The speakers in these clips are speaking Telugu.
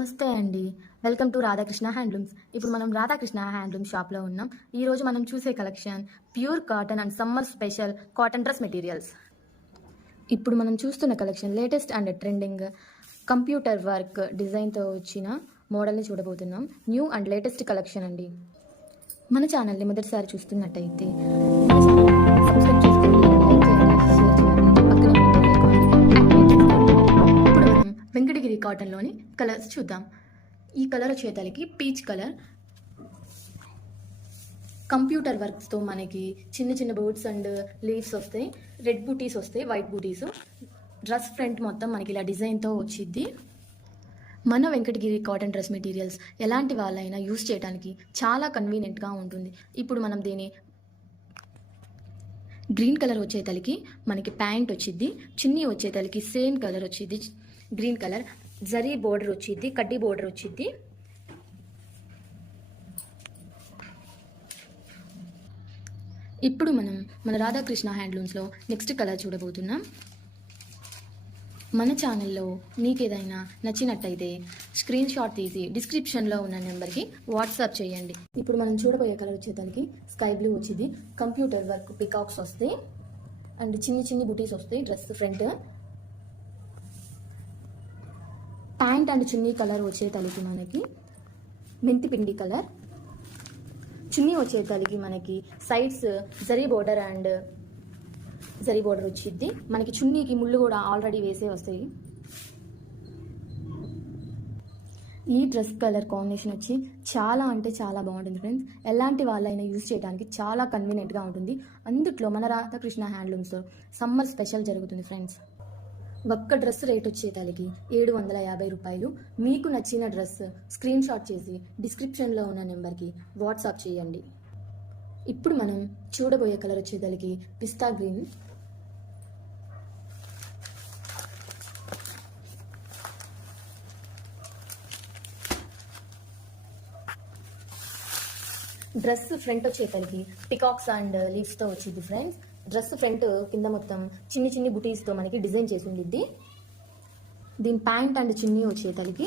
నమస్తే అండి. Welcome to Radhakrishna handlooms. ఇప్పుడు మనం రాధాకృష్ణ హ్యాండ్లూమ్స్ షాప్లో ఉన్నాం. ఈరోజు మనం చూసే collection pure cotton and summer special cotton dress materials. ఇప్పుడు మనం చూస్తున్న collection latest and trending computer work డిజైన్తో వచ్చిన మోడల్ని చూడబోతున్నాం. న్యూ అండ్ లేటెస్ట్ కలెక్షన్ అండి. మన ఛానల్ని మొదటిసారి చూస్తున్నట్టయితే సబ్స్క్రైబ్ చేసుకోండి, లైక్ చేయండి, షేర్ చేయండి. పక్కనే ఉన్న బెల్ ఐకాన్ని యాక్టివేట్ చేసుకోండి. ఇప్పుడు మనం వెంకటగిరి కాటన్లోని కలర్స్ చూద్దాం. ఈ కలర్ వచ్చేతలకి పీచ్ కలర్, కంప్యూటర్ వర్క్స్తో మనకి చిన్న చిన్న బర్డ్స్ అండ్ లీవ్స్ వస్తాయి, రెడ్ బూటీస్ వస్తాయి, వైట్ బూటీస్. డ్రెస్ ఫ్రంట్ మొత్తం మనకి ఇలా డిజైన్తో వచ్చింది. మన వెంకటగిరి కాటన్ డ్రెస్ మెటీరియల్స్ ఎలాంటి వాళ్ళైనా యూస్ చేయడానికి చాలా కన్వీనియంట్గా ఉంటుంది. ఇప్పుడు మనం దీని గ్రీన్ కలర్ వచ్చేతలకి మనకి ప్యాంట్ వచ్చింది, చున్నీ వచ్చేతలకి సేమ్ కలర్ వచ్చింది, గ్రీన్ కలర్, జరీ బోర్డర్ వచ్చింది, కడ్డీ బోర్డర్ వచ్చింది. ఇప్పుడు మనం మన రాధాకృష్ణ హ్యాండ్లూమ్స్లో నెక్స్ట్ కలర్ చూడబోతున్నాం. మన ఛానల్లో మీకు ఏదైనా నచ్చినట్టయితే స్క్రీన్ షాట్ తీసి డిస్క్రిప్షన్లో ఉన్న నెంబర్కి వాట్సాప్ చేయండి. ఇప్పుడు మనం చూడబోయే కలర్ వచ్చేదానికి స్కై బ్లూ వచ్చింది, కంప్యూటర్ వర్క్ పికాక్స్ వస్తాయి అండ్ చిన్ని చిన్ని బుటీస్ వస్తాయి. Dress front pant and chunni colour వచ్చేతలకి మనకి మెంతి పిండి కలర్, చున్నీ వచ్చేతలకి మనకి sides zari border and zari border వచ్చింది. మనకి చున్నీకి ముళ్ళు కూడా ఆల్రెడీ వేసే వస్తాయి. ఈ డ్రెస్ కలర్ కాంబినేషన్ వచ్చి చాలా అంటే చాలా బాగుంటుంది ఫ్రెండ్స్. ఎలాంటి వాళ్ళైనా యూజ్ చేయడానికి చాలా కన్వీనియంట్గా ఉంటుంది. అందుట్లో మన రాధాకృష్ణ హ్యాండ్లూమ్స్లో సమ్మర్ స్పెషల్ జరుగుతుంది ఫ్రెండ్స్. ఒక్క డ్రెస్ రేట్ వచ్చేతలకి 750 రూపాయలు. మీకు నచ్చిన డ్రెస్ స్క్రీన్ షాట్ చేసి డిస్క్రిప్షన్లో ఉన్న నెంబర్కి వాట్సాప్ చేయండి. ఇప్పుడు మనం చూడబోయే కలర్ వచ్చేతలకి పిస్తా గ్రీన్, డ్రెస్ ఫ్రంట్ వచ్చేతలకి పికాక్స్ అండ్ లీవ్స్తో వచ్చింది ఫ్రెండ్స్. డ్రెస్ ఫ్రంట్ కింద మొత్తం చిన్ని చిన్ని బుటీస్తో మనకి డిజైన్ చేసి ఉండిద్ది. దీని ప్యాంట్ అండ్ చున్నీ వచ్చేతలకి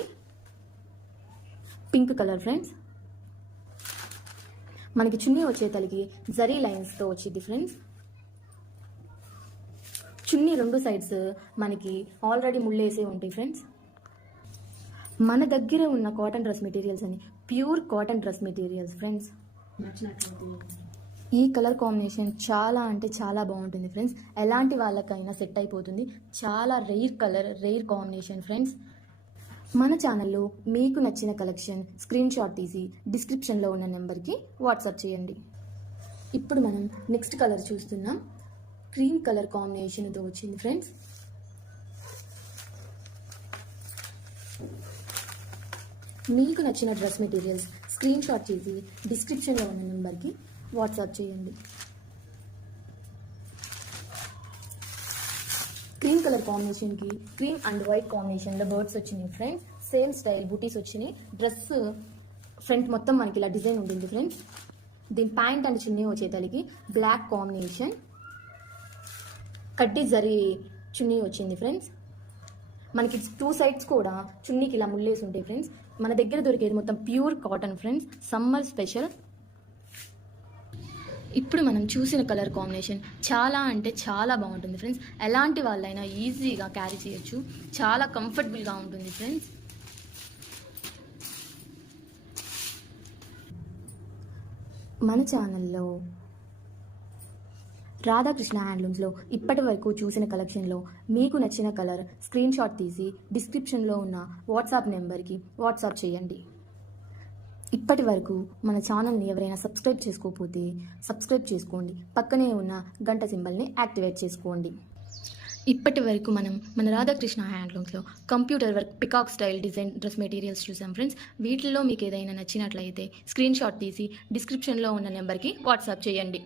పింక్ కలర్ ఫ్రెండ్స్. మనకి చున్నీ వచ్చేతలకి జరీ లైన్స్తో వచ్చింది ఫ్రెండ్స్. చున్నీ రెండు సైడ్స్ మనకి ఆల్రెడీ ముళ్ళేసే ఉంటాయి ఫ్రెండ్స్. మన దగ్గర ఉన్న కాటన్ డ్రెస్ మెటీరియల్స్ అని pure cotton dress materials friends. ఈ కలర్ కాంబినేషన్ చాలా అంటే చాలా బాగుంటుంది ఫ్రెండ్స్. ఎలాంటి వాళ్ళకైనా సెట్ అయిపోతుంది. చాలా rare colour, rare combination friends. మన ఛానల్లో మీకు నచ్చిన కలెక్షన్ స్క్రీన్ షాట్ తీసి డిస్క్రిప్షన్లో ఉన్న నెంబర్కి వాట్సాప్ చేయండి. ఇప్పుడు మనం నెక్స్ట్ కలర్ చూస్తున్నాం. క్రీమ్ కలర్ కాంబినేషన్తో వచ్చింది ఫ్రెండ్స్. మీకు నచ్చిన డ్రెస్ మెటీరియల్స్ స్క్రీన్ షాట్ చేసి డిస్క్రిప్షన్లో ఉన్న నెంబర్కి వాట్సాప్ చేయండి. క్రీమ్ కలర్ కాంబినేషన్కి క్రీమ్ అండ్ వైట్ కాంబినేషన్లో బర్డ్స్ వచ్చినాయి ఫ్రెండ్స్. సేమ్ స్టైల్ బూటీస్ వచ్చినాయి. డ్రెస్ ఫ్రంట్ మొత్తం మనకి ఇలా డిజైన్ ఉంటుంది ఫ్రెండ్స్. దీని ప్యాంట్ అండ్ చున్నీ వచ్చేతలకి బ్లాక్ కాంబినేషన్, కడ్డీ జరీ చున్నీ వచ్చింది ఫ్రెండ్స్. మనకి టూ సైడ్స్ కూడా చున్నీకి ఇలా ముళ్ళేసి ఉంటాయి ఫ్రెండ్స్. మన దగ్గర దొరికేది మొత్తం pure cotton friends, summer special. ఇప్పుడు మనం చూసిన కలర్ కాంబినేషన్ చాలా అంటే చాలా బాగుంటుంది ఫ్రెండ్స్. ఎలాంటి వాళ్ళైనా ఈజీగా క్యారీ చేయొచ్చు. చాలా కంఫర్టబుల్గా ఉంటుంది ఫ్రెండ్స్. మన ఛానల్లో రాధాకృష్ణ హ్యాండ్లూమ్స్లో ఇప్పటి వరకు చూసిన కలెక్షన్లో మీకు నచ్చిన కలర్ స్క్రీన్ షాట్ తీసి డిస్క్రిప్షన్లో ఉన్న వాట్సాప్ నెంబర్కి వాట్సాప్ చేయండి. ఇప్పటి వరకు మన ఛానల్ని ఎవరైనా సబ్స్క్రైబ్ చేసుకోకపోతే సబ్స్క్రైబ్ చేసుకోండి. పక్కనే ఉన్న గంట సింబల్ని యాక్టివేట్ చేసుకోండి. ఇప్పటి వరకు మనం మన రాధాకృష్ణ హ్యాండ్లూమ్స్లో computer work peacock style design dress materials చూసాం ఫ్రెండ్స్. వీటిల్లో మీకు ఏదైనా నచ్చినట్లయితే స్క్రీన్ షాట్ తీసి డిస్క్రిప్షన్లో ఉన్న నెంబర్కి వాట్సాప్ చేయండి.